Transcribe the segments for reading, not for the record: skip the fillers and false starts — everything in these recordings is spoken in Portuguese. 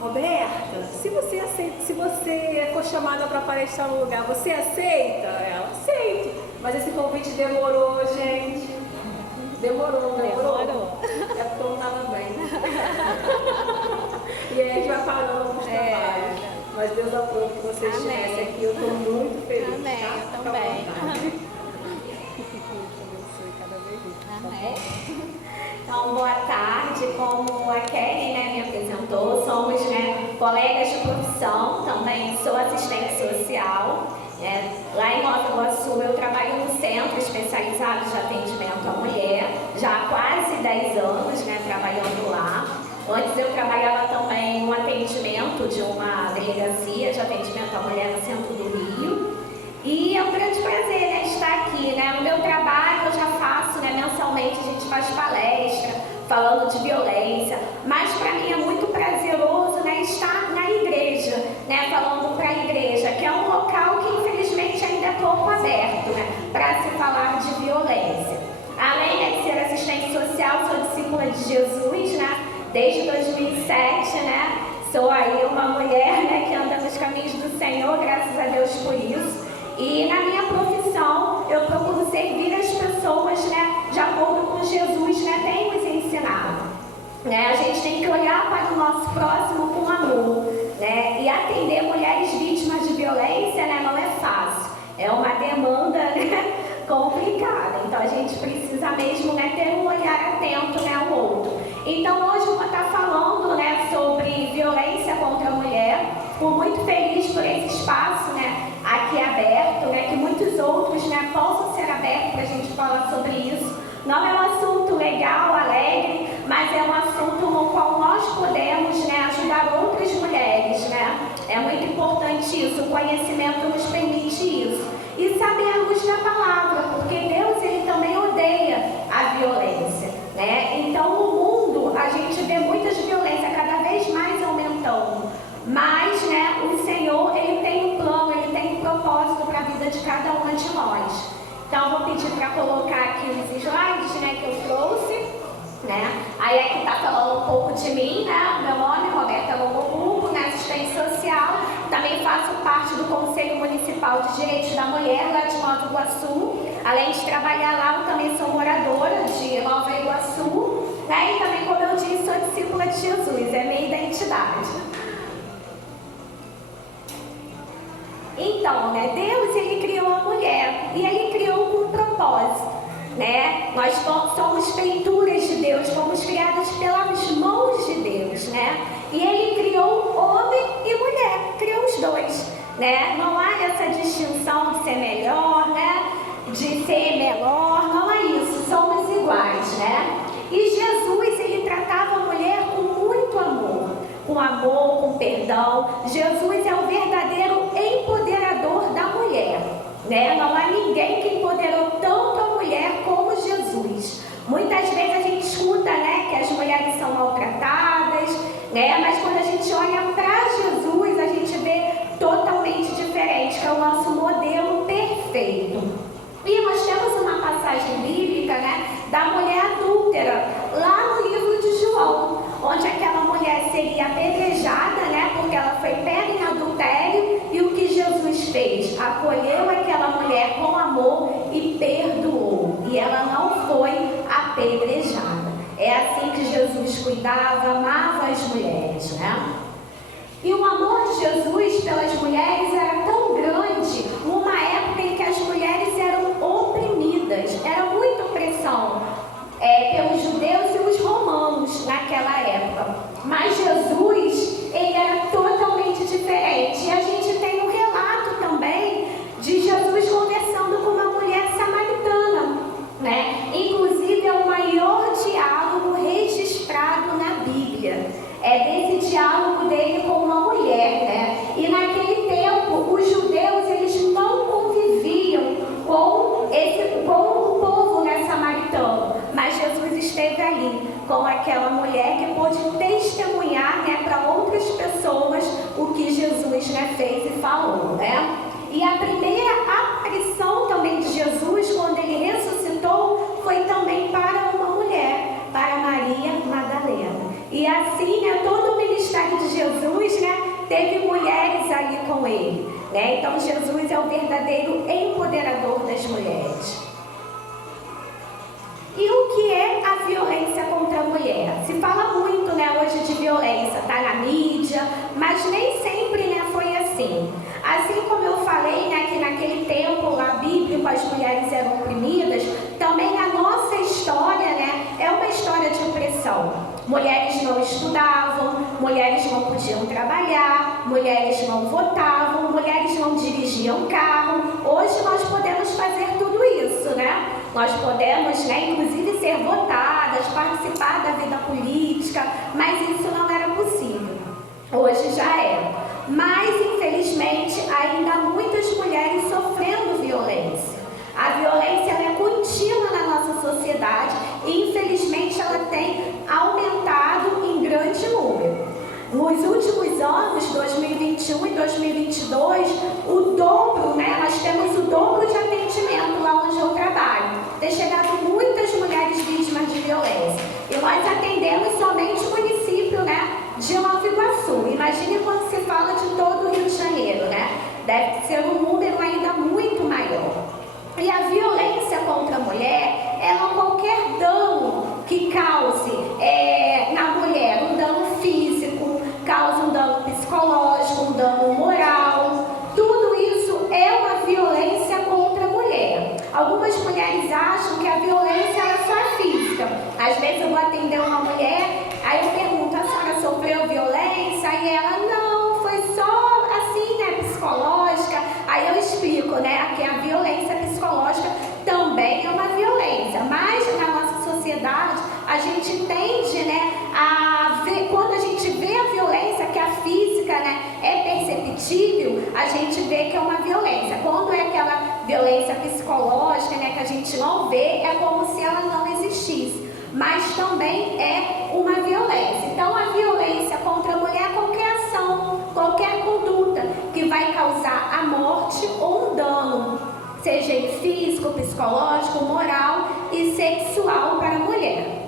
Roberta, se você for chamada para palestrar no lugar, você aceita? Ela, aceito. Mas esse convite demorou, gente. Demorou. É porque eu não estava bem. E aí a gente vai falando os trabalhos. Mas Deus aprova que você estivesse aqui. Eu estou muito feliz. Amém, tá? eu também. Amém. Então, boa tarde. Como a Kelly me apresentou, somos colegas de profissão, também sou assistente social. Lá em Nova Iguaçu eu trabalho no centro especializado de atendimento à mulher, já há quase 10 anos trabalhando lá. Antes eu trabalhava também no atendimento de uma delegacia de atendimento à mulher no centro do Rio. E é um grande prazer estar aqui. No meu trabalho eu já faço, mensalmente a gente faz palestra falando de violência, mas para mim é muito prazeroso estar na igreja, falando para a igreja, que é um local que infelizmente ainda é pouco aberto para se falar de violência. Além de ser assistente social, sou discípula de Jesus, desde 2007, sou aí uma mulher que anda nos caminhos do Senhor, graças a Deus por isso. E na minha profissão, eu procuro servir as pessoas, de acordo com Jesus, tem nos ensinado. A gente tem que olhar para o nosso próximo com amor, e atender mulheres vítimas de violência, não é fácil. É uma demanda, complicada. Então a gente precisa mesmo, ter um olhar atento, ao outro. Então hoje eu vou estar falando, sobre violência contra a mulher. Fico muito feliz por esse espaço, aqui aberto, que muitos outros, possam ser abertos para a gente falar sobre isso. Não é um assunto legal, alegre, mas é um assunto no qual nós podemos, ajudar outras mulheres, É muito importante isso, o conhecimento nos permite isso. E saber a luz da palavra, porque Deus, Ele também odeia a violência, Então no mundo a gente vê muitas violências cada vez mais aumentando. Mas, o Senhor, Ele tem um plano, Ele tem um propósito para a vida de cada uma de nós. Então, eu vou pedir para colocar aqui os slides, que eu trouxe, Aí aqui está falando um pouco de mim, Meu nome é Roberta Longoburgo, assistente social. Também faço parte do Conselho Municipal de Direitos da Mulher, lá de Nova Iguaçu. Além de trabalhar lá, eu também sou moradora de Nova Iguaçu. E também, como eu disse, sou discípula de Jesus, é minha identidade. Então, Deus, Ele criou a mulher e Ele criou com um propósito, Nós somos feituras de Deus, fomos criadas pelas mãos de Deus, E Ele criou homem e mulher, criou os dois, Não há essa distinção de ser melhor, de ser menor, não é isso, somos iguais, E Jesus, Ele tratava a mulher com muito amor. Com amor, com perdão. Jesus é o verdadeiro empoderador da mulher, Não há ninguém que empoderou tanto a mulher como Jesus. Muitas vezes a gente escuta, que as mulheres são maltratadas, mas quando a gente olha para Jesus, a gente vê totalmente diferente, que é o nosso modelo perfeito. E nós temos uma passagem bíblica, da mulher adúltera, lá no livro de João, onde aquela mulher seria apedrejada, porque ela foi pega em adultério, e o que Jesus fez? Acolheu aquela mulher com amor e perdoou, e ela não foi apedrejada. É assim que Jesus cuidava, amava as mulheres, E o amor de Jesus pelas mulheres era tão grande, numa época em que as mulheres eram oprimidas, era muita opressão pelos judeus e os romanos naquela época. Mas Jesus, Ele era totalmente diferente. E a gente tem um relato também de Jesus conversando com uma mulher samaritana, Inclusive é o maior diálogo registrado na Bíblia. É desse diálogo dele com uma mulher, E naquele tempo, os judeus, eles não conviviam com o povo samaritano. Mas Jesus esteve ali com aquela mulher que pôde testemunhar, para outras pessoas o que Jesus, fez e falou, E a primeira aparição também de Jesus, quando Ele ressuscitou, foi também para uma mulher, para Maria Madalena. E assim, todo o ministério ministério de Jesus, né, teve mulheres ali com ele, né? Então Jesus é o verdadeiro empoderador das mulheres. E o que é a violência contra a mulher? Se fala muito, né, hoje de violência, tá na mídia, mas nem sempre, né, foi assim. Assim como eu falei, né, que naquele tempo lá bíblico as mulheres eram oprimidas, também a nossa história, né, é uma história de opressão. Mulheres não estudavam, mulheres não podiam trabalhar, mulheres não votavam, mulheres não dirigiam carro. Hoje nós podemos fazer tudo isso, né? Nós podemos, né, inclusive ser votadas, participar da vida política, mas isso não era possível. Hoje já é. Mas, infelizmente, ainda há muitas mulheres sofrendo violência. A violência ela é contínua na nossa sociedade e, infelizmente, ela tem aumentado em grande número. Nos últimos anos, 2021 e 2022, o dobro, né? Nós temos o dobro de atendimento lá onde eu trabalho. Tem chegado muitas mulheres vítimas de violência. E nós atendemos somente o município, né, de Nova Iguaçu. Imagine quando se fala de todo o Rio de Janeiro, né? Deve ser um número ainda muito maior. E a violência contra a mulher, ela qualquer dano que cause na mulher, um dano físico, causa um dano psicológico, um dano moral, tudo isso é uma violência contra a mulher. Algumas mulheres acham que a violência ela só é física. Às vezes eu vou atender uma mulher, aí eu pergunto, a senhora sofreu violência? E ela, não, foi só assim, né, psicológica. Aí eu explico, né, que a violência psicológica também é uma violência, mas na nossa sociedade a gente tende, né, a ver, quando a gente vê a violência, que a física, né, é perceptível, a gente vê que é uma violência. Quando é aquela violência psicológica, né, que a gente não vê, é como se ela não existisse, mas também é uma violência. Então a violência contra a mulher é qualquer ação, qualquer conduta que vai causar a morte ou um dano, seja ele físico, psicológico, moral e sexual para a mulher.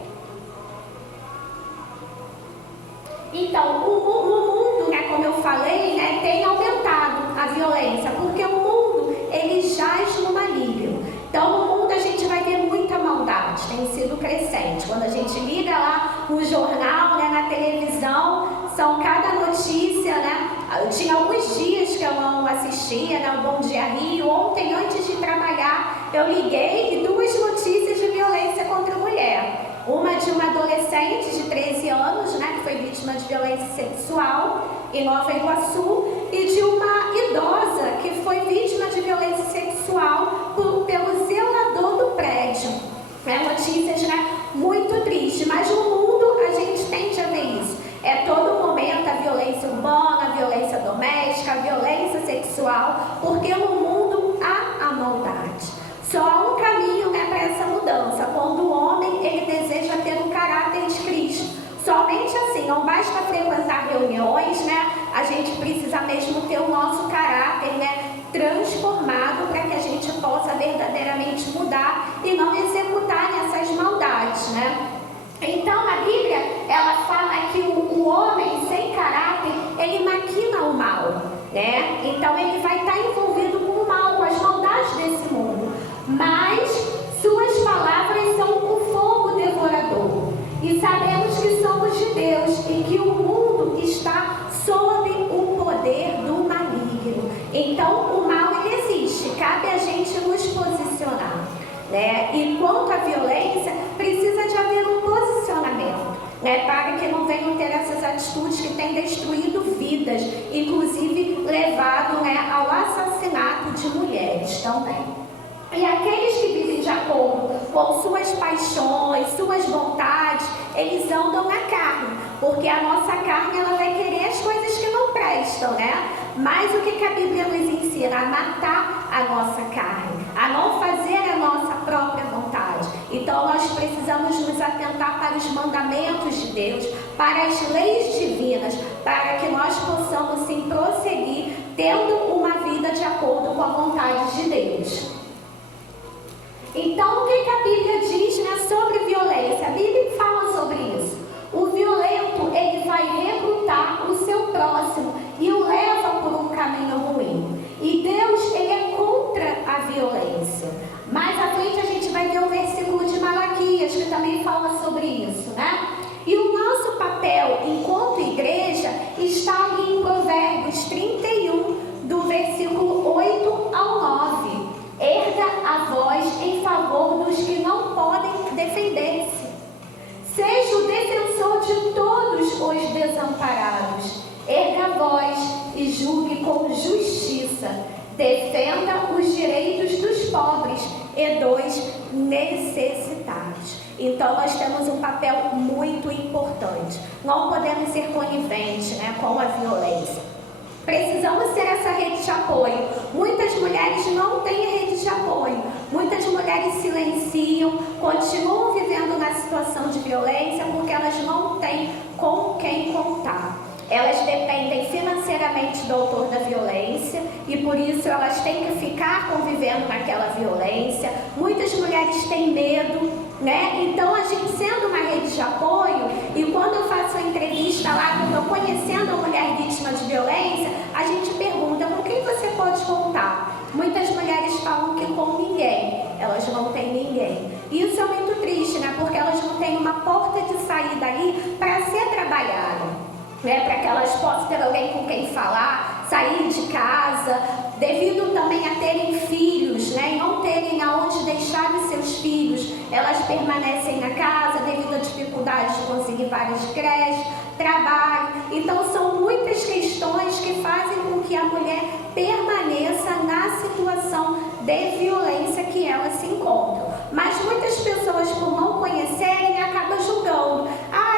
Então, o mundo, né, como eu falei, né, tem aumentado a violência, porque o mundo, ele jaz no maligno. Então, no mundo a gente vai ver muita maldade, tem sido crescente. Quando a gente liga lá no jornal, né, na televisão, são cada notícia, né? Eu tinha alguns dias que eu não assistia, né, o Bom Dia Rio. Ontem, antes de trabalhar, eu liguei e 2 notícias de violência contra a mulher. Uma de uma adolescente de 13 anos, né, que foi vítima de violência sexual em Nova Iguaçu, e de uma idosa que foi vítima de violência sexual pelo zelador do prédio. Notícias, né, muito tristes, mas no mundo a gente tende a ver isso. É todo momento a violência urbana, a violência doméstica, a violência sexual, porque no mundo há a maldade. Só há um caminho, né, para essa mudança, quando o homem ele deseja ter um caráter de Cristo. Somente assim, não basta frequentar reuniões, né? A gente precisa mesmo ter o nosso caráter, né, transformado para que a gente possa verdadeiramente mudar e não executar essas maldades, né? Então a Bíblia, ela fala que o homem sem caráter, ele maquina o mal, né? Então ele vai estar envolvido com o mal, com as maldades desse mundo. Mas suas palavras são um fogo devorador. E sabemos que somos de Deus e que o mundo está sob o poder do maligno. Então o mal ele existe, cabe a gente nos posicionar, né? E quanto à violência, precisa de haver um posicionamento, né, para que não venham ter essas atitudes que têm destruído vidas, inclusive levado, né, ao assassinato de mulheres também. E aqueles que vivem de acordo com suas paixões, suas vontades, eles andam na carne, porque a nossa carne ela vai querer as coisas que não prestam, né? Mas o que a Bíblia nos ensina? A matar a nossa carne, a não fazer a nossa própria vontade. Então nós precisamos nos atentar para os mandamentos de Deus, para as leis divinas, para que nós possamos sim prosseguir tendo uma vida de acordo com a vontade de Deus. Então, o que a Bíblia diz, né, sobre violência? A Bíblia fala sobre isso. O violento, ele vai recrutar também fala sobre isso, né? E o nosso papel enquanto igreja está ali em Provérbios 31, do versículo 8 ao 9. Erga a voz em favor dos que não podem defender-se. Seja o defensor de todos os desamparados. Erga a voz e julgue com justiça. Defenda os direitos dos pobres e dos necessitados. Então nós temos um papel muito importante. Não podemos ser coniventes, né, com a violência. Precisamos ser essa rede de apoio. Muitas mulheres não têm rede de apoio. Muitas mulheres silenciam, continuam vivendo na situação de violência porque elas não têm com quem contar. Elas dependem financeiramente do autor da violência e por isso elas têm que ficar convivendo naquela violência. Muitas mulheres têm medo, né? Então a gente sendo uma rede de apoio, e quando eu faço uma entrevista lá, quando eu estou conhecendo a mulher vítima de violência, a gente pergunta: com quem você pode contar? Muitas mulheres falam que com ninguém, elas não têm ninguém. Isso é muito triste, né? Porque elas não têm uma porta de saída ali para ser trabalhada. Né, para que elas possam ter alguém com quem falar, sair de casa, devido também a terem filhos, né, e não terem aonde deixar os seus filhos, elas permanecem na casa devido à dificuldade de conseguir várias creches, trabalho. Então são muitas questões que fazem com que a mulher permaneça na situação de violência que ela se encontra. Mas muitas pessoas, por não conhecerem, acabam julgando.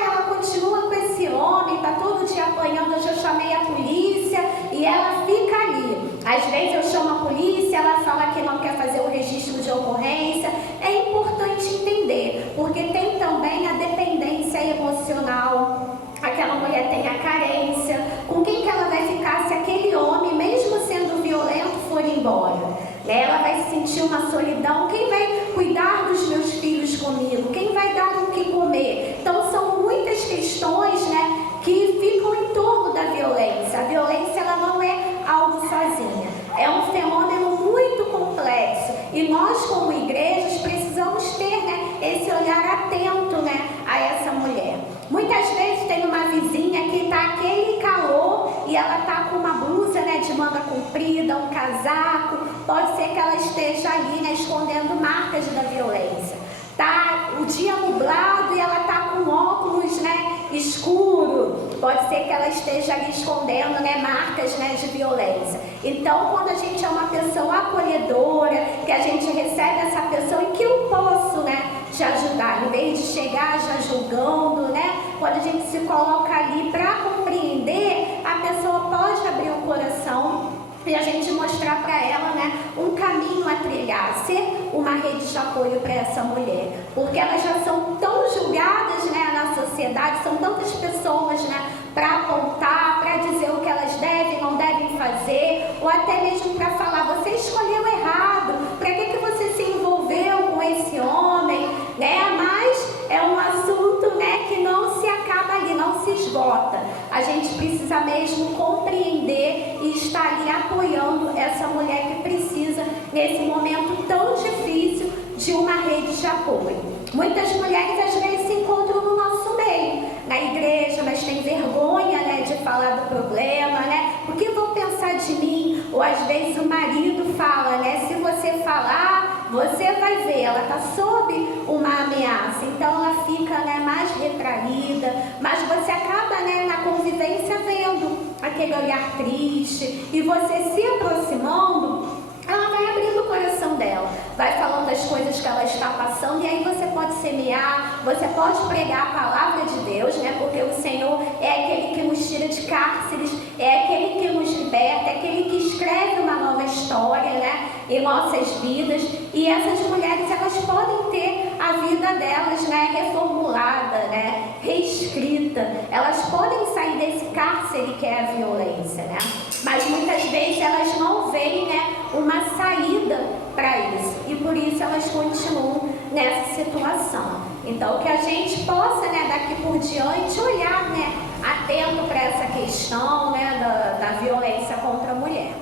Ela continua com esse homem, está todo dia apanhando, eu já chamei a polícia, e ela fica ali. Às vezes eu chamo a polícia, ela fala que não quer fazer o registro de ocorrência. É importante entender, porque tem também a dependência emocional. Aquela mulher tem a carência. Com quem que ela vai ficar se aquele homem, mesmo sendo violento, for embora? Ela vai sentir uma solidão. Quem vai cuidar dos meus filhos comigo? Quem vai dar o que comer? Então são muitas questões, né, que ficam em torno da violência. A violência, ela não é algo sozinha. É um fenômeno muito complexo. E nós, como igrejas, precisamos ter, né, esse olhar atento, né, a essa mulher. Muitas vezes tem uma vizinha que está aquele calor e ela está com uma blusa, né, de manga comprida, um casaco. Pode ser que ela esteja ali, né, escondendo marcas da violência. Tá o dia nublado e ela está com óculos, né, escuro. Pode ser que ela esteja ali escondendo, né, marcas, né, de violência. Então, quando a gente é uma pessoa acolhedora, que a gente recebe essa pessoa, em que eu posso, né, te ajudar, em vez de chegar já julgando, né? Quando a gente se coloca ali para compreender, a pessoa pode abrir o coração e a gente mostrar para ela, né, um caminho a trilhar, ser uma rede de apoio para essa mulher, porque elas já são tão julgadas, né, na sociedade, são tantas pessoas, né, para apontar, para dizer o que elas devem, não devem fazer, ou até mesmo para falar: você escolheu errado, para que você se envolveu com esse homem, né? Mas é um assunto, né, que não se acaba ali, não se esgota. A gente precisa mesmo compreender e estar ali apoiando essa mulher que precisa, nesse momento tão difícil, de uma rede de apoio. Muitas mulheres às vezes se encontram no nosso meio, na igreja, mas têm vergonha, né, de falar do problema, né? O que vão pensar de mim? Ou às vezes o marido fala, né, se você falar, você vai ver, ela está sob uma ameaça, então ela fica, né, mais retraída, mas você acaba, né, na convivência vendo aquele olhar triste, e você se aproximando, ela vai abrindo o coração dela, vai falando as coisas que ela está passando, e aí você pode semear, você pode pregar a palavra de Deus, né? Porque o Senhor é aquele que nos tira de cárceres, é aquele que nos liberta, é aquele que escreve uma nova história, né, em nossas vidas. E essas mulheres, elas podem ter a vida delas, né, reformulada, né, reescrita. Elas podem sair desse cárcere que é a violência, né? Mas muitas vezes elas não veem, né, uma saída para isso, e por isso elas continuam nessa situação. Então, que a gente possa, né, daqui por diante olhar, né, atento para essa questão, né, da violência contra a mulher.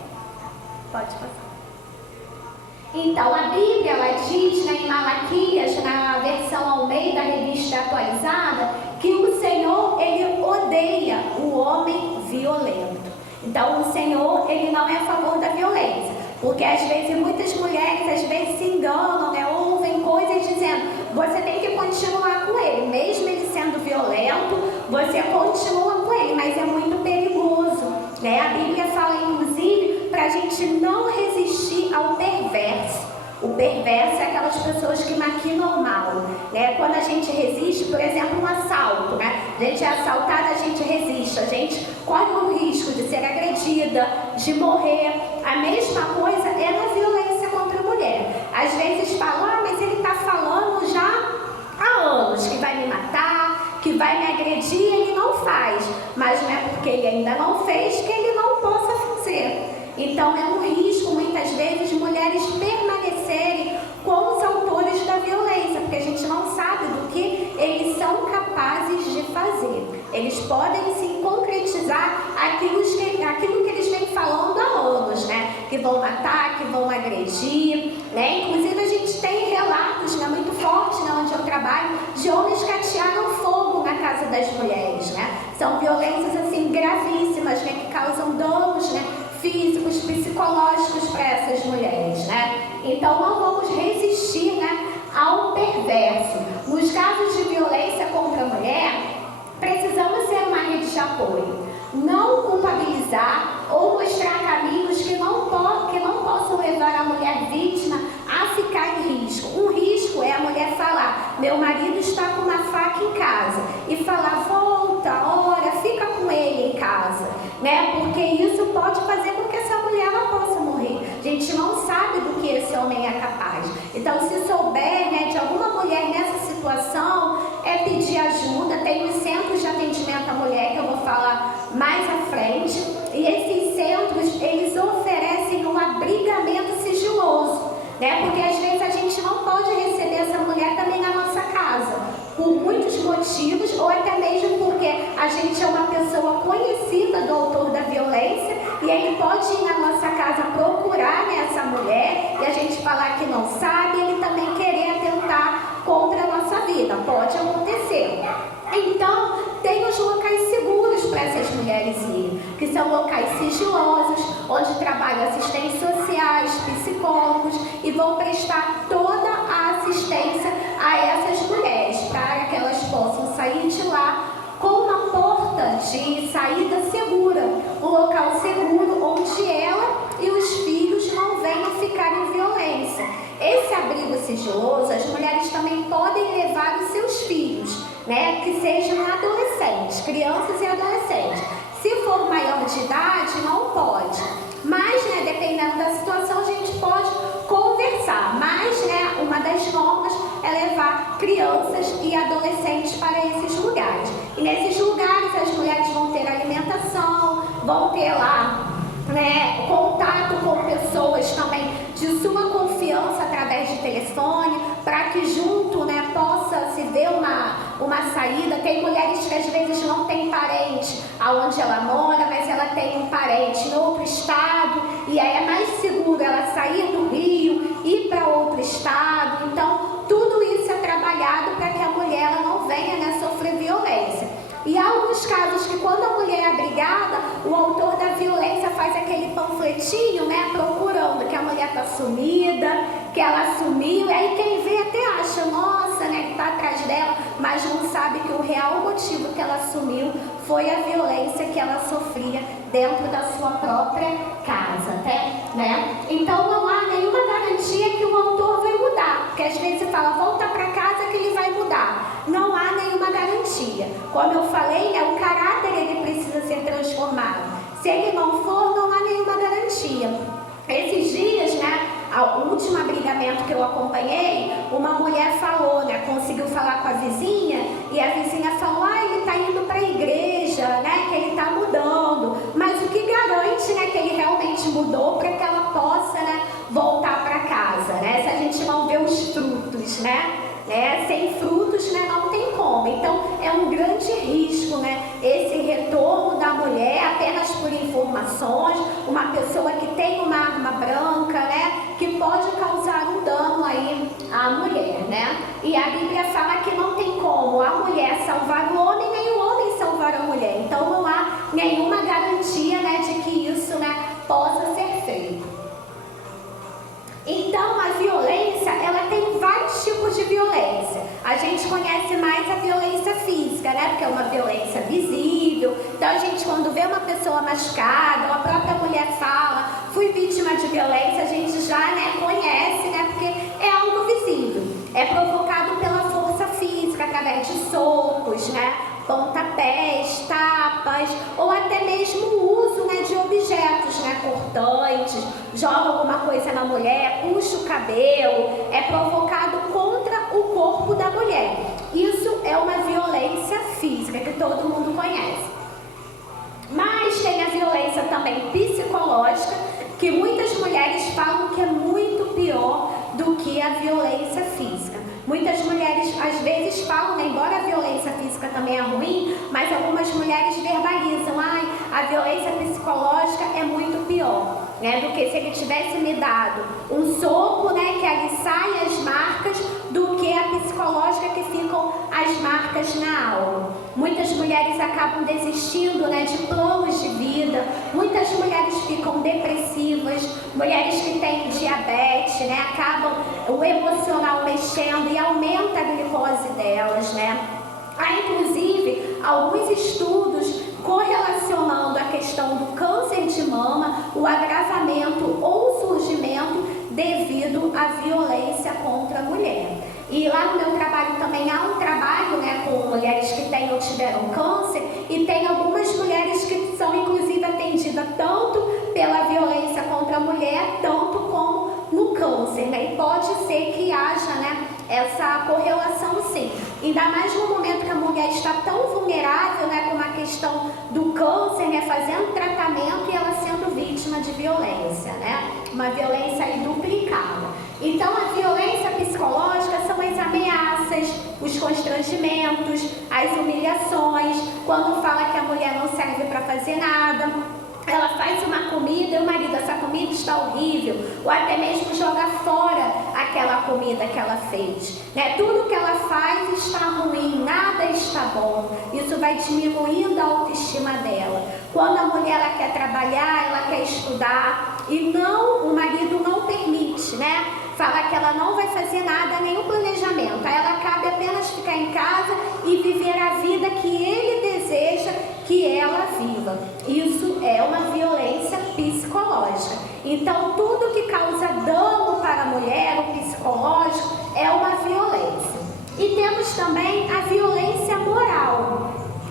Pode passar. Então, a Bíblia, ela diz, né, em Malaquias, na versão Almeida, revista atualizada, que o Senhor, ele odeia o homem violento. Então, o Senhor, ele não é a favor da violência, porque às vezes muitas mulheres, às vezes se enganam, né, ouvem coisas dizendo, você tem que continuar com ele, mesmo ele sendo violento, você continua com ele, mas é muito perigoso, né? A Bíblia fala, inclusive, para a gente não resistir ao perverso. O perverso é aquelas pessoas que maquinam o mal, né? Quando a gente resiste, por exemplo, um assalto, né? A gente é assaltada, a gente resiste, a gente corre o risco de ser agredida, de morrer. A mesma coisa é na violência contra a mulher. Às vezes falam, mas ele está falando já há anos que vai me matar, que vai me agredir, ele não faz. Mas não é porque ele ainda não fez que ele não possa fazer. Então é um risco, muitas vezes, mulheres permanecerem com os autores da violência, porque a gente não sabe do que eles são capazes de fazer. Eles podem sim concretizar aquilo que eles vêm falando há anos, né? Que vão matar, que vão agredir, né? Inclusive a gente tem relatos, né, muito fortes, né, onde eu trabalho, de homens que atearam fogo na casa das mulheres, né? São violências assim gravíssimas, né, que causam danos, né, físicos, psicológicos para essas mulheres, né? Então não vamos resistir, né, ao perverso. Nos casos de violência contra a mulher, precisamos ser uma rede de apoio. Não culpabilizar ou mostrar caminhos que não possam levar a mulher vítima a ficar em risco. Um risco é a mulher falar, meu marido está com uma faca em casa, e falar, volta, ora, fica com ele em casa, né? Porque isso pode fazer com que essa mulher ela possa morrer. A gente não sabe do que esse homem é capaz. Então, se souber, né, de alguma mulher nessa situação, é pedir ajuda. Tem os centros de atendimento à mulher que eu vou falar mais à frente, e esses centros, eles oferecem um abrigamento sigiloso, né? Porque às vezes a gente não pode receber essa mulher também na nossa casa, por muitos motivos, ou até mesmo porque a gente é uma pessoa conhecida do autor da violência, e ele pode ir na nossa casa procurar, né, essa mulher, e a gente falar que não sabe, ele também querer atentar contra a nossa vida. Pode acontecer. Então, tem os locais seguros para essas mulheres irem, que são locais sigilosos, onde trabalham assistentes sociais, psicólogos, e vão prestar toda a assistência a essas mulheres, para que elas possam sair de lá com uma porta de saída segura, um local seguro onde ela e os filhos não venham ficar em violência. Esse abrigo sigiloso, as mulheres também podem levar os seus filhos, né, que sejam adolescentes, crianças e adolescentes. Se for maior de idade, não pode. Mas, né, dependendo da situação, a gente pode conversar. Mas, né, uma das normas é levar crianças e adolescentes para esses lugares. E nesses lugares as mulheres vão ter alimentação, vão ter lá, né, contato com pessoas também de sua confiança através de telefone, para que junto, né, possa se ver uma saída. Tem mulheres que às vezes não tem parente aonde ela mora, mas ela tem um parente em outro estado, e aí é mais seguro ela sair do Rio, ir para outro estado. Então tudo isso é trabalhado para que a mulher ela não venha, né, sofrer violência. E há alguns casos que quando a mulher é abrigada, o autor da violência faz aquele panfletinho, né, procurando que a mulher está sumida, que ela sumiu, e aí quem vê até acha, nossa, né, que está atrás dela, mas não sabe que o real motivo que ela sumiu foi a violência que ela sofria dentro da sua própria casa, né? Então não há nenhuma garantia que o autor vai mudar, porque às vezes você fala, volta para casa que ele vai mudar. Não há nenhuma garantia. Como eu falei, né, o caráter ele precisa ser transformado. Se ele não for, não há nenhuma garantia. Esses dias, né, o último abrigamento que eu acompanhei, uma mulher falou, né, conseguiu falar com a vizinha, e a vizinha falou, ele está indo para a igreja, né, que ele está mudando, mas o que garante, né, que ele realmente mudou para que ela possa, né, voltar para casa, né, se a gente não vê os frutos, né? Sem frutos, né, não tem como. Então é um grande risco, né, esse retorno da mulher apenas por informações, uma pessoa que tem uma arma branca, né, que pode causar né? E a Bíblia fala que não tem como a mulher salvar o homem, nem o homem salvar a mulher. Então não há nenhuma garantia, né, de que isso, né, possa ser feito. Então a violência, ela tem vários tipos de violência. A gente conhece mais a violência física, né? Porque é uma violência visível. Então a gente, quando vê uma pessoa machucada, ou a própria mulher fala, fui vítima de violência, a gente já, né, conhece, né? Porque é algo visível. É provocado pela força física, através de socos, né? Pontapés, tapas, ou até mesmo o uso, né, de objetos, né, cortantes, joga alguma coisa na mulher, puxa o cabelo, é provocado contra o corpo da mulher. Isso é uma violência física que todo mundo conhece. Mas tem a violência também psicológica, que muitas mulheres falam que é muito pior do que a violência física. Muitas mulheres às vezes falam, né, embora a violência física também é ruim, mas algumas mulheres verbalizam, a violência psicológica é muito pior, né, do que se ele tivesse me dado um soco, né, que ali saem as marcas, do que a psicológica que ficam as marcas na alma. Muitas mulheres acabam desistindo, né, de planos de vida, muitas mulheres ficam depressivas, mulheres que têm diabetes, né, acabam o emocional mexendo e aumenta a glicose delas, né. Há inclusive alguns estudos correlacionando a questão do câncer de mama, o agravamento ou o surgimento devido à violência contra a mulher. E lá no meu trabalho também há um trabalho, né, com mulheres que têm ou tiveram câncer, e tem algumas mulheres que são inclusive atendidas tanto pela violência contra a mulher, tanto como no câncer, né? E pode ser que haja, né, essa correlação sim. Ainda mais no momento que a mulher está tão vulnerável, né, com a questão do câncer, né, fazendo tratamento e ela sendo vítima de violência, né? Uma violência aí duplicada. Então a violência psicológica são as ameaças, os constrangimentos, as humilhações, quando fala que a mulher não serve para fazer nada, ela faz uma comida e o marido, essa comida está horrível, ou até mesmo joga fora aquela comida que ela fez, né? Tudo que ela faz está ruim, nada está bom, isso vai diminuindo a autoestima dela. Quando a mulher ela quer trabalhar, ela quer estudar e o marido não permite, né? Fala que ela não vai fazer nada, nenhum planejamento, aí ela cabe apenas ficar em casa e viver a vida que ele deseja que ela viva. Isso é uma violência psicológica. Então tudo que causa dano para a mulher, o psicológico, é uma violência. E temos também a violência moral.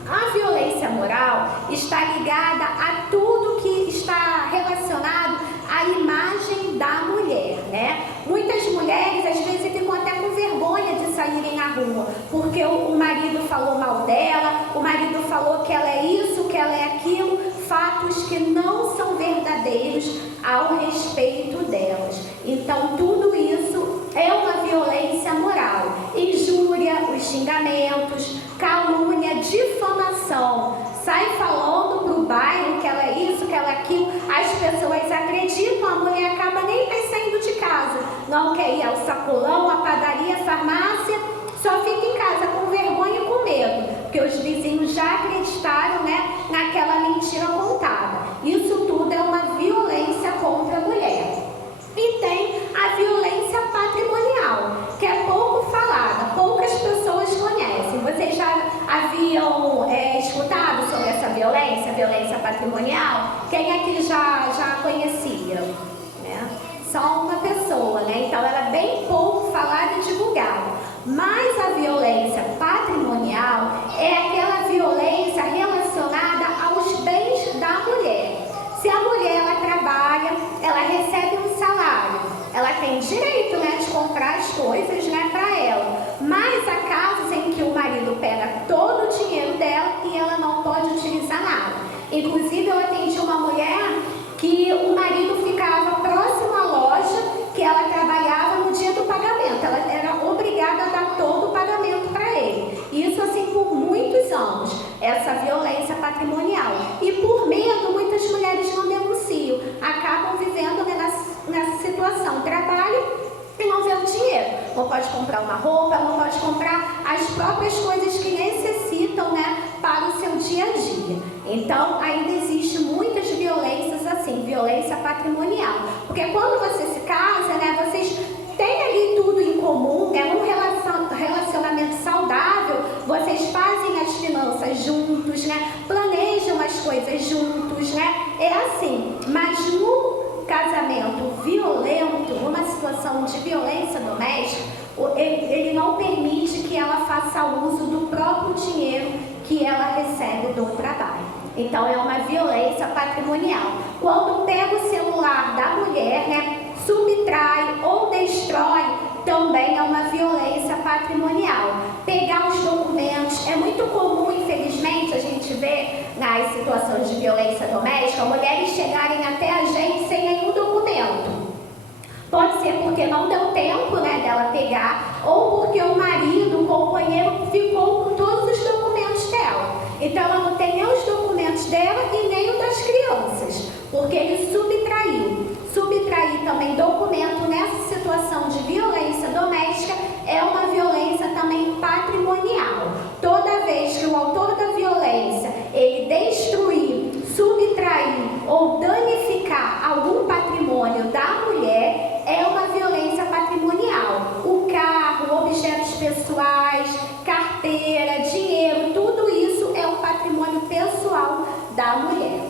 A violência moral está ligada a tudo que está relacionado à imagem da mulher, né? Muitas mulheres às vezes ficam até com vergonha de saírem na rua, porque o marido falou mal dela, o marido falou que ela é isso, que ela é aquilo, fatos que não são verdadeiros ao respeito delas. Então tudo isso é uma violência moral. Injúria, os xingamentos, calúnia, difamação, sai falando pro bairro que ela é isso, que ela é aquilo, as pessoas acreditam, a mulher acaba nem mais saindo de casa, não quer ir ao sacolão, à padaria, à farmácia, só fica em casa com vergonha e com medo, porque os vizinhos já acreditaram, né, naquela mentira contada. Isso tudo é uma violência contra a mulher. E tem a violência patrimonial, que é pouco falada, poucas pessoas conhecem. Vocês já haviam escutado sobre essa violência patrimonial? Quem aqui já conhecia? Né? Só uma pessoa, né? Então ela é bem pouco falada e divulgada. Mas a violência patrimonial é aquela violência relacionada aos bens da mulher. Se a mulher ela trabalha, ela recebe um salário, ela tem direito, né, de comprar as coisas, né, para ela. Mas há casos em que o marido pega todo o dinheiro dela e ela não pode utilizar nada. Inclusive eu atendi uma mulher que o marido ficava próximo à loja que ela trabalhava no dia do pagamento. Ela era obrigada a dar todo o pagamento para ele. Isso assim por muitos anos, essa violência patrimonial. E por medo, muitas mulheres não denunciam, acabam vivendo, né, nessa situação. Trabalham e não vê o dinheiro. Ou pode comprar uma roupa, ela não pode comprar as próprias coisas que necessitam, né, para o seu dia a dia. Então, ainda existe muitas violências assim, violência patrimonial. Porque quando você se casa, né, vocês têm ali tudo em comum, é um relacionamento saudável, vocês fazem as finanças juntos, né, planejam as coisas juntos, né, é assim. Mas no casamento violento, numa situação de violência doméstica, ele não permite que ela faça uso do próprio dinheiro que ela recebe do trabalho. Então é uma violência patrimonial. Quando pega o celular da mulher, né, subtrai ou destrói, também é uma violência patrimonial. Pegar os documentos, é muito comum, infelizmente, a gente vê nas situações de violência doméstica, mulheres chegarem até a gente sem nenhum documento. Pode ser porque não deu tempo, né, dela pegar, ou porque o marido, o companheiro, ficou com todos os documentos dela. Então ela não tem nem os documentos dela e nem o das crianças, porque ele subtraiu. Subtrair também documento nessa situação de violência doméstica é uma violência também patrimonial. Toda vez que o autor da violência ele destruir, subtrair ou danificar algum patrimônio da mulher, é uma violência patrimonial. O carro, objetos pessoais, carteira, dinheiro, tudo isso é um patrimônio pessoal da mulher.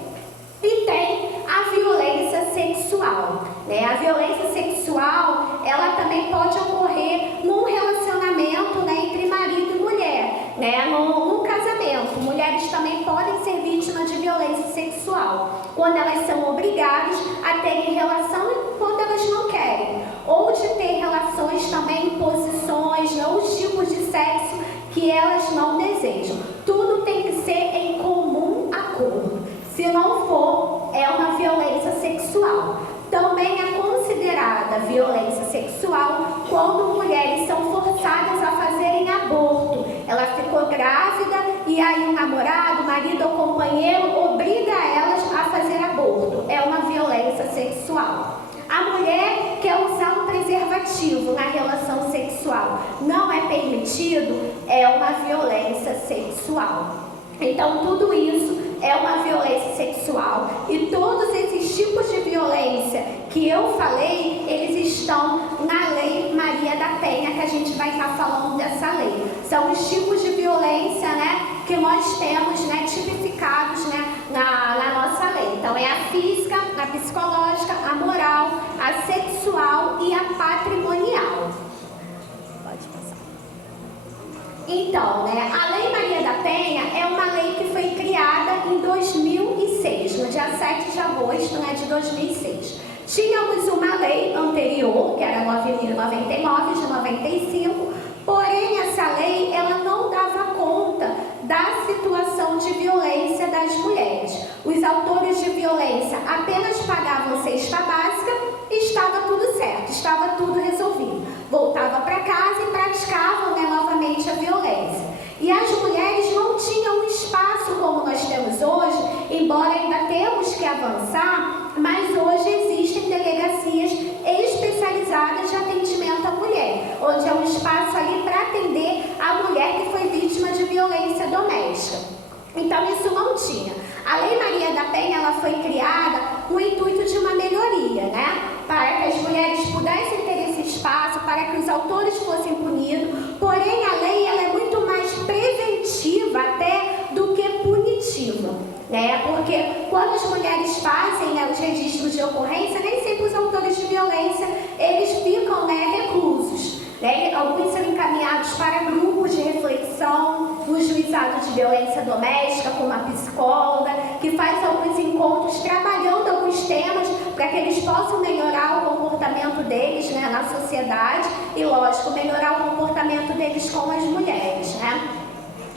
E tem a violência sexual, né? A violência sexual, ela também pode ocorrer num relacionamento, né, entre marido e mulher, né? No casamento, mulheres também podem ser vítimas de violência sexual, quando elas são obrigadas a terem relação e quando elas não querem, ou de ter relações também em posições, né, os tipos de sexo que elas não desejam. Tudo tem que ser em comum acordo. Se não for, é uma violência sexual. Também é considerada violência sexual quando mulheres são forçadas a fazerem aborto. Ela ficou grávida e aí o namorado, o marido ou companheiro obriga elas a fazer aborto. É uma violência sexual. A mulher quer usar um preservativo na relação sexual. Não é permitido, é uma violência sexual. Então, tudo isso é uma violência sexual. E todos esses tipos de violência que eu falei, eles estão na Lei Maria da Penha, que a gente vai estar falando dessa lei. São os tipos de violência, né, que nós temos, né, tipificados, né, na nossa lei. Então, é a física, a psicológica, a moral, a sexual e a patrimonial. Pode passar. Então, né, a Lei Maria da Penha é uma lei que foi criada em 2006, no dia 7 de agosto, né, de 2006. Tínhamos uma lei anterior, que era a 9.099 de 95, porém essa lei ela não dava conta da situação de violência das mulheres. Os autores de violência apenas pagavam cesta básica e estava tudo certo, estava tudo resolvido. Voltava para casa e praticavam, né, novamente a violência. E as mulheres não tinham um espaço como nós temos hoje, embora ainda temos que avançar, mas hoje existem delegacias especializadas de atendimento à mulher, onde é um espaço ali para atender a mulher que foi vítima de violência doméstica. Então isso não tinha. A Lei Maria da Penha ela foi criada com o intuito de uma melhoria, né? Para que as mulheres pudessem ter esse espaço, para que os autores fossem punidos. Porém, a lei ela é muito mais preventiva até do que punitiva, né? Porque quando as mulheres fazem, né, os registros de ocorrência, nem sempre os autores de violência eles ficam, né, reclusos. Né? Alguns são encaminhados para grupos de reflexão no juizado de violência doméstica, com uma psicóloga, que faz alguns encontros trabalhando alguns temas para que eles possam melhorar o comportamento deles, né, na sociedade e, lógico, melhorar o comportamento deles com as mulheres, né?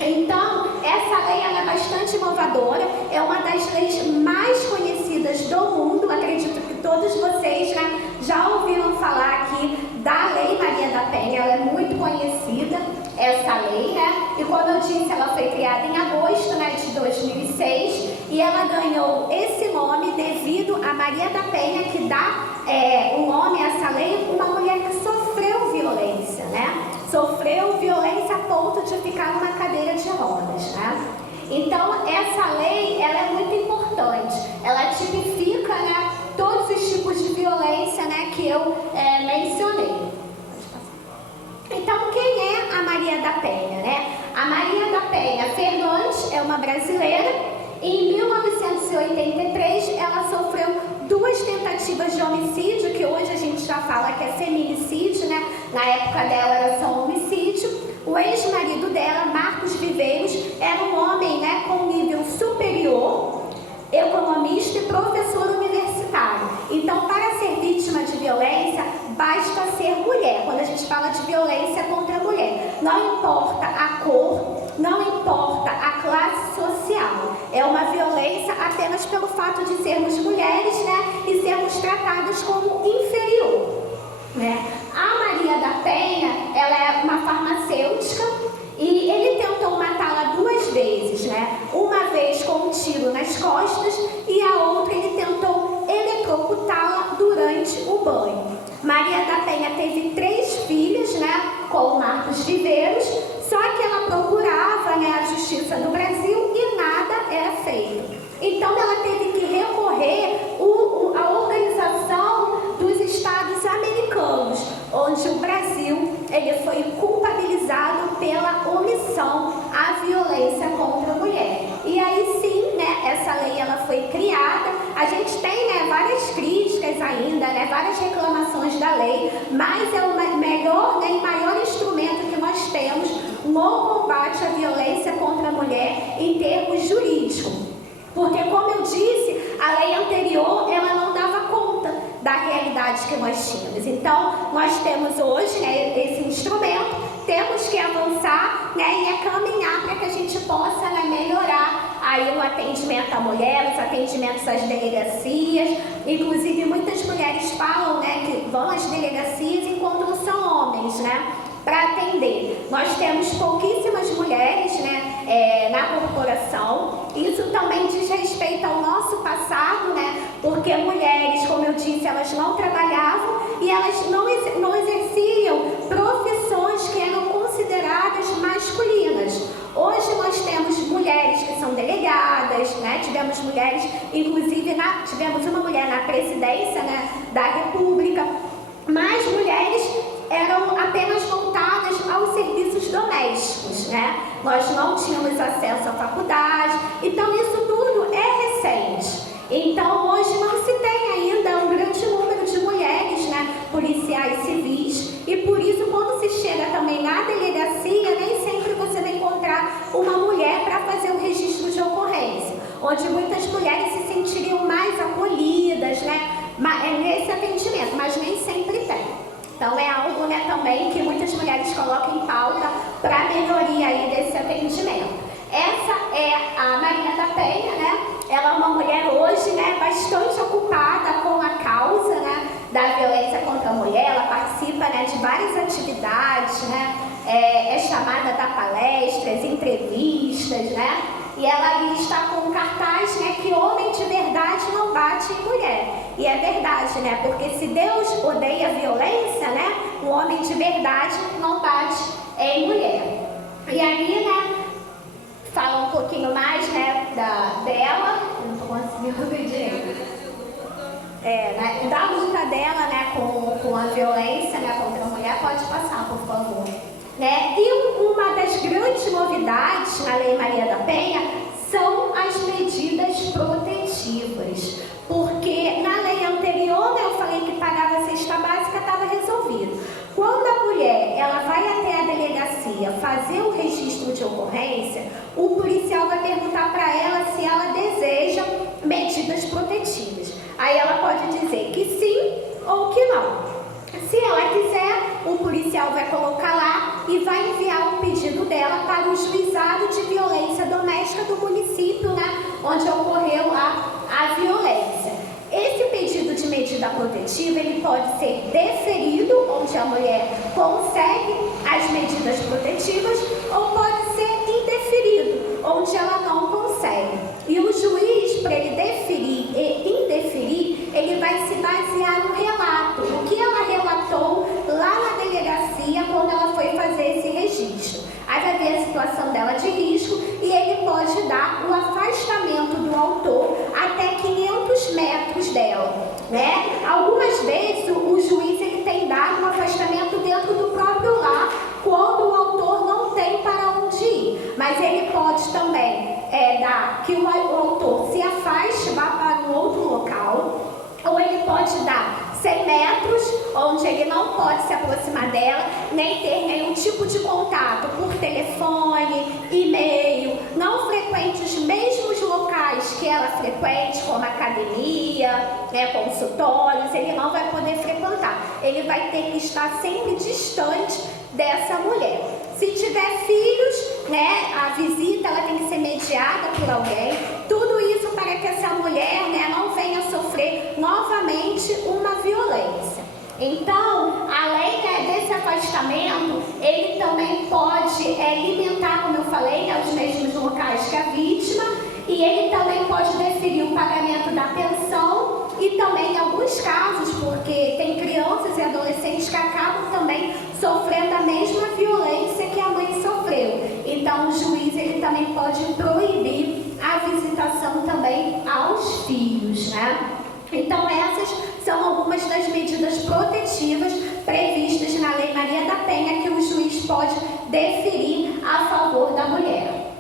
Então, essa lei ela é bastante inovadora, é uma das leis mais conhecidas do mundo. Acredito que todos vocês, né, já ouviram falar aqui da Lei Maria da Penha, ela é muito conhecida, essa lei, né? E como eu disse, ela foi criada em agosto, né, de 2006 e ela ganhou esse nome devido a Maria da Penha, que dá o nome a essa lei, uma mulher que sofreu violência, né? sofreu violência a ponto de ficar numa cadeira de rodas, né? Então, essa lei, ela é muito importante. Ela tipifica, né, todos os tipos de violência, né, que eu mencionei. Então, quem é a Maria da Penha, né? A Maria da Penha Fernandes é uma brasileira. Em 1983, ela sofreu 2 tentativas de homicídio, que hoje a gente já fala que é feminicídio, né? Na época dela era só homicídio. O ex-marido dela, Marcos Viveiros, era um homem, né, com nível superior, economista e professor universitário. Então, para ser vítima de violência, basta ser mulher. Quando a gente fala de violência contra a mulher, não importa a cor, não importa a classe social. É uma violência apenas pelo fato de sermos mulheres, né, e sermos tratadas como inferior, né? A Maria da Penha, ela é uma farmacêutica e ele tentou matá-la 2 vezes, né? Uma vez com um tiro nas costas e a outra ele tentou eletrocutá-la durante o banho. Maria da Penha teve 3 filhos, né, com Marcos Viveiros, só que ela procurava, né, a Justiça do Brasil e nada era feito. Então ela teve que recorrer à Organização dos Estados Americanos, onde o Brasil ele foi culpabilizado pela omissão à violência contra a mulher. E aí sim, né, essa lei ela foi criada. A gente tem, né, várias críticas ainda, né, várias reclamações da lei, mas é o melhor, né, e maior instrumento que nós temos no combate à violência contra a mulher em termos jurídicos. Porque, como eu disse, a lei anterior ela não dava conta da realidade que nós tínhamos. Então, nós temos hoje, né, esse instrumento, temos que avançar, né, e caminhar para que a gente possa, né, melhorar aí o atendimento à mulher, os atendimentos às delegacias. Inclusive, muitas mulheres falam, né, que vão às delegacias enquanto não são homens, né, para atender. Nós temos pouquíssimas mulheres, né, na corporação. Isso também diz respeito ao nosso passado, né, porque mulheres, como eu disse, elas não trabalhavam e elas não exerciam profissões que eram consideradas masculinas. Hoje nós temos mulheres que são delegadas, né, tivemos mulheres, inclusive tivemos uma mulher na presidência, né, da República, mas mulheres eram apenas voltadas aos serviços domésticos, né? Nós não tínhamos acesso à faculdade, então isso tudo é recente. Então hoje não se tem ainda um grande número de mulheres, né, policiais civis, e por isso quando se chega também na delegacia, nem sempre você vai encontrar uma mulher para fazer o registro de ocorrência, onde muitas mulheres se sentiriam mais acolhidas, né, nesse atendimento, mas nem sempre tem. Então é algo, né, também que muitas mulheres colocam em pauta para melhoria aí desse atendimento. Essa é a Maria da Penha, né? Ela é uma mulher hoje, né, bastante ocupada com a causa, né, da violência contra a mulher. Ela participa, né, de várias atividades, né? É chamada a dar palestras, entrevistas, né? E ela ali está com um cartaz, né, que homem de verdade não bate em mulher. E é verdade, né? Porque se Deus odeia a violência, né, o homem de verdade não bate em mulher. E aí, né, fala um pouquinho mais, né, dela. Não estou conseguindo ver direito. Né, da luta dela, né, com a violência, né, contra a mulher. Pode passar, por favor. Né? E uma das grandes novidades na Lei Maria da Penha são as medidas protetivas, porque na lei anterior, né, eu falei que pagava a cesta básica, estava resolvido. Quando a mulher ela vai até a delegacia fazer o registro de ocorrência, o policial vai perguntar para ela se ela deseja medidas protetivas. Aí ela pode dizer que sim ou que não. Se ela quiser, o policial vai colocar lá e vai enviar o pedido dela para o juizado de violência doméstica do município, né, onde ocorreu a violência. Esse pedido de medida protetiva, ele pode ser deferido, onde a mulher consegue as medidas protetivas, ou pode ser indeferido, onde ela não consegue. E o juiz, para ele deferir e indeferir, ele vai se basear no relato, o que ela relatou lá na delegacia quando ela foi fazer documentos dela, né? Algumas vezes o juiz ele tem dado um afastamento dentro do próprio lar quando o autor não tem para onde ir, mas ele pode também dar que o autor se afaste, vá para um outro local, ou ele pode dar 100 metros, onde ele não pode se aproximar dela, nem ter nenhum tipo de contato por telefone, e-mail, não frequente os mesmos locais que ela frequente, como academia, consultórios, ele não vai poder frequentar. Ele vai ter que estar sempre distante dessa mulher. Se tiver filhos, a visita ela tem que ser mediada por alguém. Tudo isso para que essa mulher, não venha sofrer novamente uma violência. Então, além desse afastamento, ele também pode limitar, como eu falei, os mesmos locais que a vítima, e ele também pode deferir o pagamento da pensão e também, em alguns casos, porque tem crianças e adolescentes que acabam também sofrendo a mesma violência que a mãe sofreu. Então, o juiz ele também pode proibir a visitação também aos filhos, Então, essas são algumas das medidas protetivas previstas na Lei Maria da Penha que o juiz pode deferir a favor da mulher.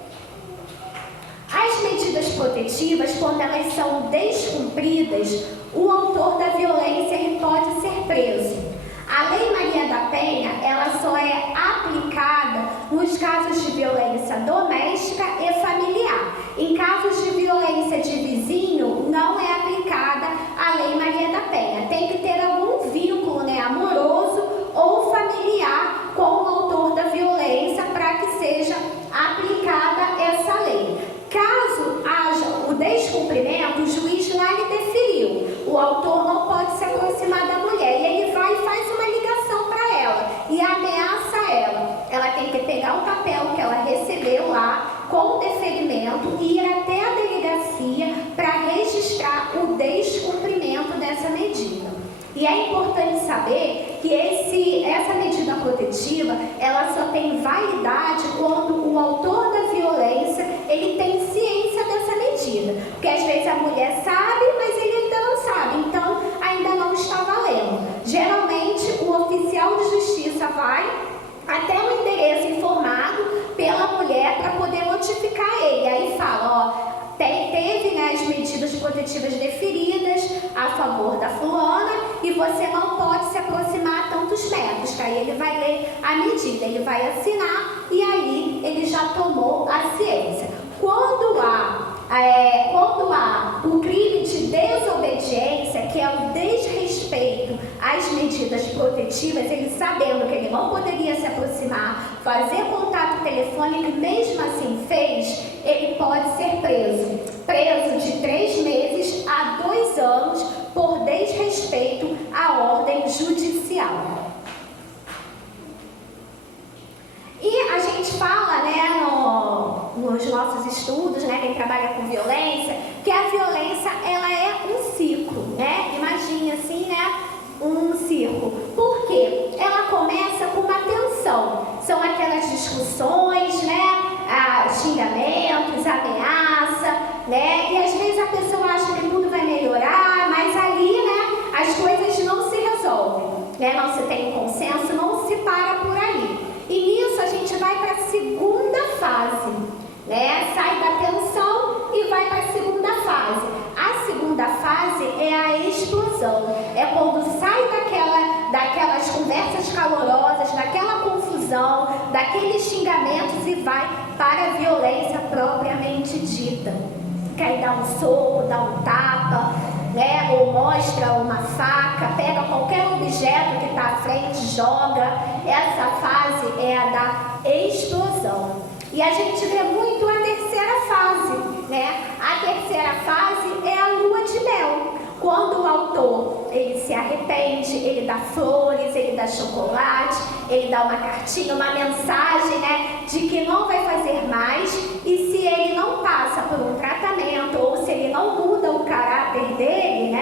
As medidas protetivas, quando elas são descumpridas, o autor da violência ele pode ser preso. A Lei Maria da Penha, ela só é aplicada nos casos de violência doméstica e familiar. Em casos de violência de vizinho, não é aplicada a Lei Maria da Penha. Tem que ter algum vínculo, amoroso ou familiar com o autor da violência para que seja aplicada essa lei. Caso haja o descumprimento, o juiz lá lhe deferiu. O autor não pode se aproximar da mulher. E ele vai e faz uma ligação para ela e ameaça ela. Ela tem que pegar o papel que ela recebeu lá com deferimento e ir até a delegacia para registrar o descumprimento dessa medida. E é importante saber que essa medida protetiva, ela só tem validade quando o autor da violência, ele tem ciência dessa medida. Porque às vezes a mulher sabe, mas ele ainda não sabe, então ainda não está valendo. Geralmente o oficial de justiça vai até o endereço informado pela mulher para poder notificar ele. Aí fala, teve as medidas protetivas deferidas a favor da fulana e você não pode se aproximar a tantos metros, que aí ele vai ler a medida, ele vai assinar e aí ele já tomou a ciência. Quando há o crime de desobediência, que é o desrespeito às medidas protetivas, ele sabendo que ele não poderia se aproximar, fazer contato telefônico, mesmo assim fez, ele pode ser preso de 3 meses a 2 anos por desrespeito à ordem judicial. E a gente fala, nos nossos estudos, quem trabalha com violência, que a violência, ela é um ciclo, Imagine assim, um ciclo. Por quê? Ela começa com uma tensão. São aquelas discussões, xingamentos, ameaça, E às vezes a pessoa acha que tudo vai melhorar, mas ali, as coisas não se resolvem, Não se tem um consenso, não se para por aí. E nisso a gente vai para a segunda fase, Sai da tensão e vai para a segunda fase. A segunda fase é a explosão. É quando sai daquelas conversas calorosas, daquela confusão, daqueles xingamentos e vai para a violência propriamente dita. Que aí dá um soco, dá um tapa, ou mostra uma faca, pega qualquer objeto que está à frente, joga. Essa fase é a da explosão. E a gente vê muito a terceira fase, A terceira fase é a lua de mel. Quando o autor, ele se arrepende, ele dá flores, ele dá chocolate, ele dá uma cartinha, uma mensagem, de que não vai fazer mais, e se ele não passa por um tratamento, ou se ele não muda o caráter dele,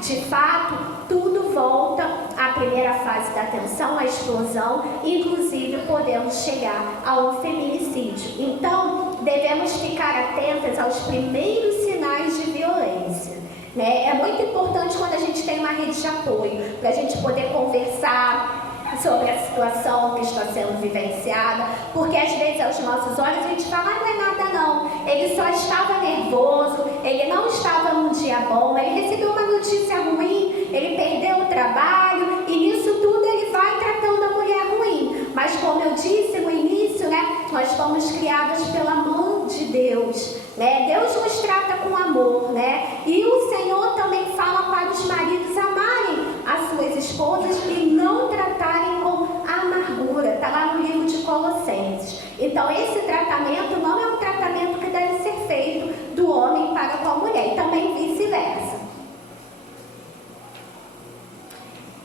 de fato, tudo volta à primeira fase da tensão, à explosão, inclusive podendo chegar a um feminicídio. Então, devemos ficar atentas aos primeiros sinais de violência. né? É muito importante quando a gente tem uma rede de apoio, para a gente poder conversar sobre a situação que está sendo vivenciada, porque às vezes aos nossos olhos a gente fala, não é nada não, ele só estava nervoso, ele não estava num dia bom, ele recebeu uma notícia ruim, ele perdeu o trabalho, e nisso tudo ele vai tratando a mulher ruim. Mas como eu disse no início, né, nós fomos criadas pela mão de Deus, né? Deus nos trata com amor, né? E o Senhor também fala para os maridos amarem as suas esposas e não tratarem com amargura. Está lá no livro de Colossenses. Então esse tratamento não é um tratamento que deve ser feito do homem para com a mulher, e também vice-versa.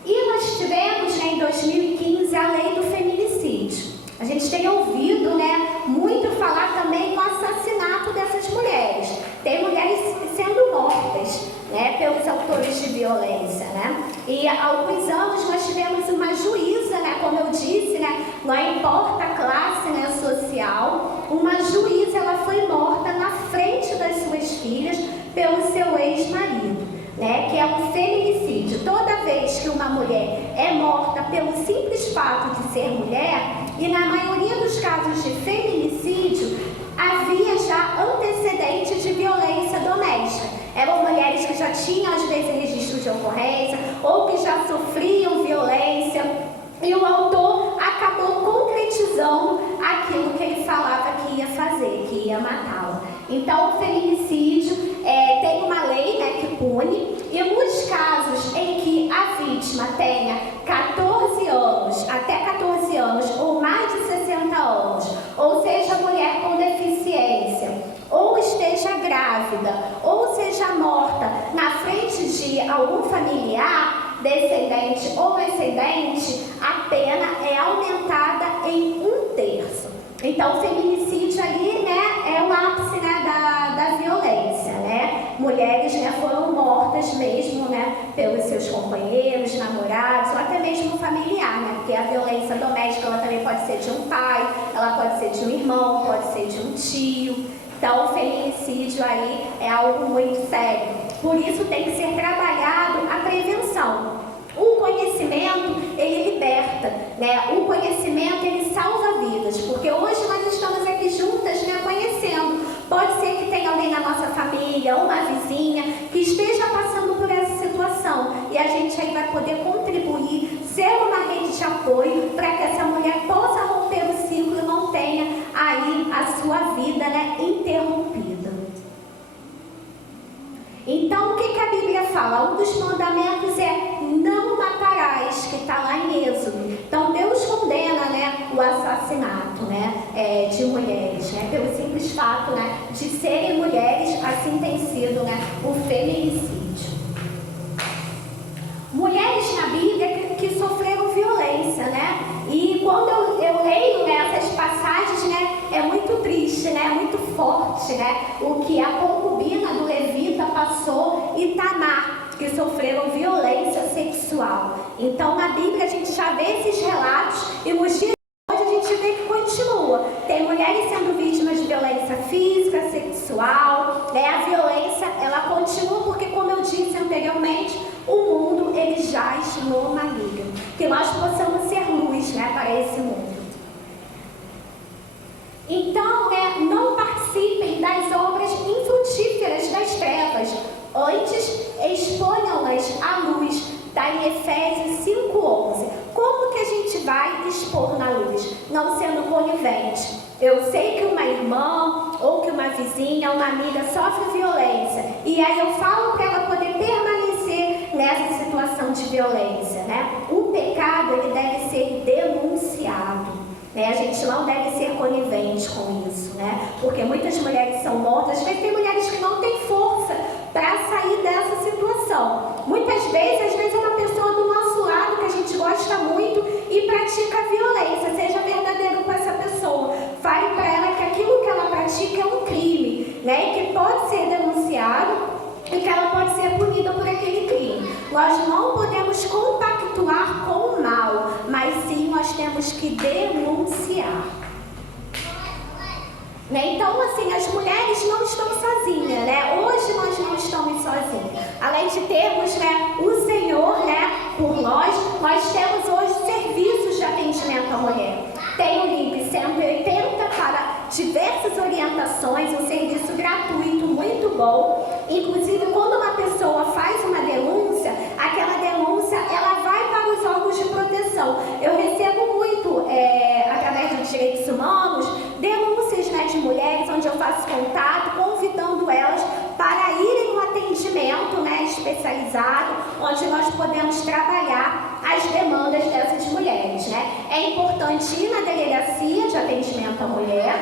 E nós tivemos, né, em 2015 a lei do feminicídio. A gente tem ouvido, né, muito falar também no assassinato dessas mulheres. Tem mulheres sendo mortas, né, pelos autores de violência, né? E há alguns anos nós tivemos uma juíza, né, como eu disse, né, não importa a classe, né, social, uma juíza, ela foi morta na frente das suas filhas pelo seu ex-marido, né, que é um feminicídio. Toda vez que uma mulher é morta pelo simples fato de ser mulher, e na maioria dos casos de feminicídio, havia já antecedentes de violência doméstica. Eram mulheres que já tinham, às vezes, registro de ocorrência, ou que já sofriam violência, e o autor acabou concretizando aquilo que ele falava que ia fazer, que ia matá-la. Então, o feminicídio tem uma lei, né, que pune, e nos casos em que a vítima tenha 14 anos, até 14 anos, ou mais de 60 anos, ou seja, mulher com deficiência, ou esteja grávida, ou seja morta na frente de algum familiar, descendente ou excedente, a pena é aumentada em 1/3. Então, o feminicídio ali, né, é o ápice, né, da violência, né? Mulheres, né, foram mortas mesmo, né, pelos seus companheiros, namorados, ou até mesmo familiar, né? Porque a violência doméstica, ela também pode ser de um pai, ela pode ser de um irmão, pode ser de um tio. Então, o feminicídio aí é algo muito sério. Por isso, tem que ser trabalhado a prevenção. O conhecimento, ele liberta, né? O conhecimento, ele salva vidas, porque hoje nós estamos aqui juntas, né, conhecendo. Pode ser que tenha alguém na nossa família, uma vizinha, que esteja passando por essa situação, e a gente aí vai poder contribuir, ser uma rede de apoio, para que essa mulher possa romper o ciclo e não tenha aí a sua vida, né, interrompida. Então, o que a Bíblia fala? Um dos mandamentos é não matarás, que está lá em Êxodo. Então, Deus condena, né, o assassinato, né, de mulheres, né, pelo simples fato, né, de serem mulheres. Assim tem sido, né, o feminicídio. Mulheres na Bíblia que sofreram violência, né? E quando eu leio, né, essas passagens, né, é muito triste, né, é muito forte, né, o que a concubina do levita passou e Tamar, que sofreram violência sexual. Então, na Bíblia a gente já vê esses relatos, e nos dias de hoje a gente vê que continua. Tem mulheres sendo vítimas de violência física, sexual, né? A violência, ela continua porque, como eu disse anteriormente, o mundo, ele jaz no maligno. Que nós possamos ser luz, né, para esse mundo. Então, né, não participem das obras infrutíferas das trevas. Antes, exponham-nas à luz. Está em Efésios 5:11. Como que a gente vai expor na luz? Não sendo conivente. Eu sei que uma irmã ou que uma vizinha, uma amiga sofre violência, e aí eu falo para ela poder permanecer nessa situação de violência, né? O pecado, ele deve ser denunciado, né? A gente não deve ser conivente com isso, né? Porque muitas mulheres são mortas, mas tem mulheres que não têm força para sair dessa situação. Muitas vezes, às vezes é uma pessoa do nosso lado que a gente gosta muito e pratica violência. Seja verdadeiro com essa pessoa. Fale para ela que aquilo que ela pratica é um crime, né? E que pode ser denunciado e que ela pode ser punida por aquele crime. Nós não podemos compactuar com o mal, mas sim nós temos que denunciar. Né? Então, assim, as mulheres não estão sozinhas, né? Hoje nós não estamos sozinhas. de termos, né, o Senhor, né, por nós temos hoje serviços de atendimento à mulher. Tem o LIB 180 para diversas orientações, um serviço gratuito muito bom. Inclusive, quando uma pessoa faz uma denúncia, aquela denúncia ela vai para os órgãos de proteção. Eu recebo muito, através dos direitos humanos, denúncias, né, de mulheres, onde eu faço contato, convidando elas para irem no atendimento, né, especializado, onde nós podemos trabalhar as demandas dessas mulheres, né? É importante ir na delegacia de atendimento à mulher.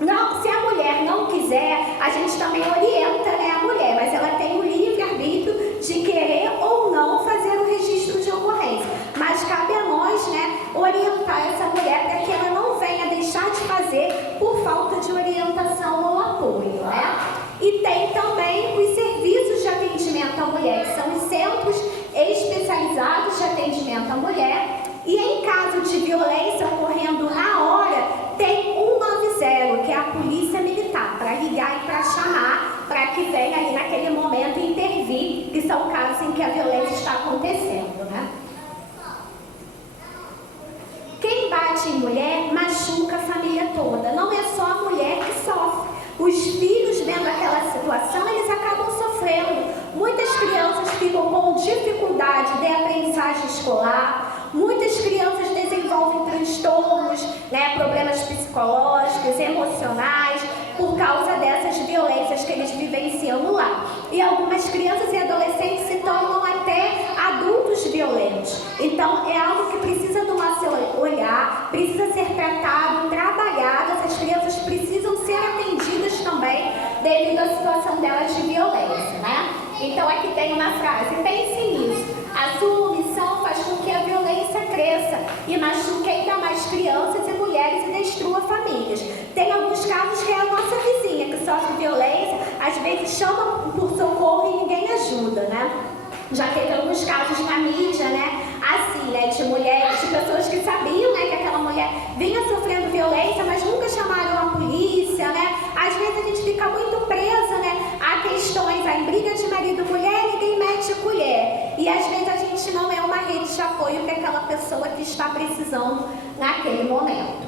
Não, se a mulher não quiser, a gente também orienta, né, a mulher, mas ela tem o livre-arbítrio de querer ou não fazer o registro de ocorrência. Mas cabe a nós, né, orientar essa mulher para que ela não venha deixar de fazer por falta de orientação ou apoio, né? E tem também os serviços de atendimento à mulher, que são os centros especializados de atendimento à mulher. E em caso de violência ocorrendo na hora, tem 190, que é a polícia militar, para ligar e para chamar, para que venha ali naquele momento intervir, que são casos em que a violência está acontecendo, né? Quem bate em mulher machuca a família toda, não é só a mulher que sofre. Os filhos, vendo aquela situação, eles acabam sofrendo. Muitas crianças ficam com dificuldade de aprendizagem escolar, muitas crianças desenvolvem transtornos, né, problemas psicológicos, emocionais, por causa dessas violências que eles vivenciam lá. E algumas crianças e adolescentes se tornam até adultos violentos. Então, é algo que precisa do nosso olhar, precisa ser tratado, trabalhado. Essas crianças precisam ser atendidas também devido à situação delas de violência, né? Então, aqui tem uma frase: pense nisso. A sua omissão faz com que a violência cresça e machuque ainda mais crianças e mulheres e destrua famílias. Tem alguns casos que é a nossa vizinha que sofre violência, às vezes chama por socorro e ninguém ajuda, né? Já teve alguns casos na mídia, né? Assim, né? De mulheres, de pessoas que sabiam, né, que aquela mulher vinha sofrendo violência, mas nunca chamaram a polícia, né? Às vezes a gente fica muito presa, né, a questões, em briga de marido e mulher, ninguém mete colher. E às vezes a gente não é uma rede de apoio para aquela pessoa que está precisando naquele momento.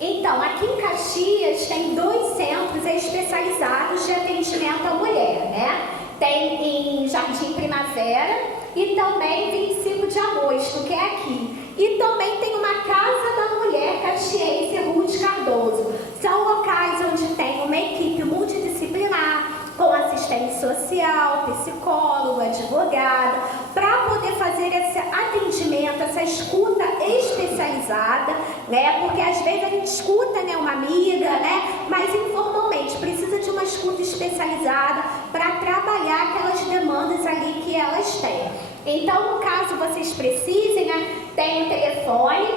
Então, aqui em Caxias tem 2 centros especializados de atendimento à mulher, né? Tem em Jardim Primavera e também 25 de agosto, que é aqui. E também tem uma Casa da Mulher Caxiense Ruth Cardoso. São locais onde tem uma equipe multidisciplinar, com assistente social, psicólogo, advogada, para poder fazer esse atendimento, essa escuta especializada, né? Porque às vezes a gente escuta, né, uma amiga, né? Mas informalmente precisa de uma escuta especializada para trabalhar aquelas demandas ali que elas têm. Então, no caso vocês precisem, né? Tem o telefone,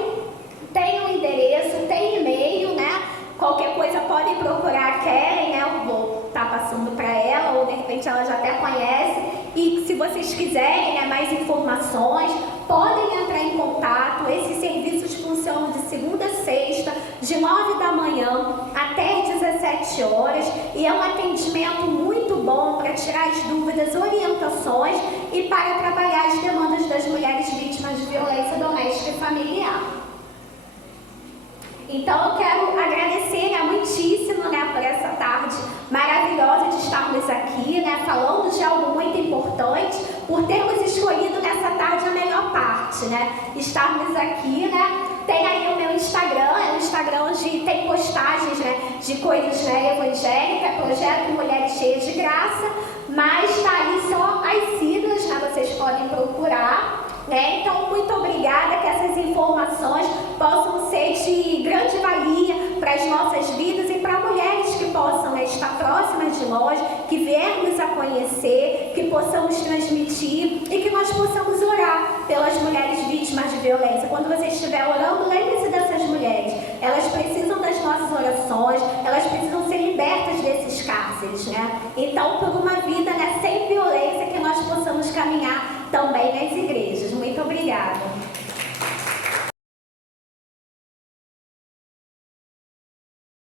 tem o endereço, tem e-mail, né? Qualquer coisa podem procurar a Keren, né? Eu vou estar passando para ela, ou de repente ela já até conhece. E se vocês quiserem, né, mais informações, podem entrar em contato. Esses serviços funcionam de segunda a sexta, de 9 da manhã até 17 horas. E é um atendimento muito bom para tirar as dúvidas, orientações e para trabalhar as demandas das mulheres vítimas de violência doméstica e familiar. Então, eu quero agradecer, né, muitíssimo, né, por essa tarde maravilhosa de estarmos aqui, né, falando de algo muito importante, por termos escolhido nessa tarde a melhor parte, né, estarmos aqui, né. Tem aí o meu Instagram, é um Instagram onde tem postagens, né, de coisas, né, evangélicas, Projeto Mulheres Cheias de Graça, mas está aí só as siglas, né, vocês podem procurar. Então, muito obrigada, que essas informações possam ser de grande valia para as nossas vidas e para mulheres que possam, né, estar próximas de nós, que viermos a conhecer, que possamos transmitir e que nós possamos orar pelas mulheres vítimas de violência. Quando você estiver orando, lembre-se dessas mulheres. Elas precisam das nossas orações, elas precisam ser libertas desses cárceres, né? Então, por uma vida, né, sem violência, que nós possamos caminhar também nas igrejas.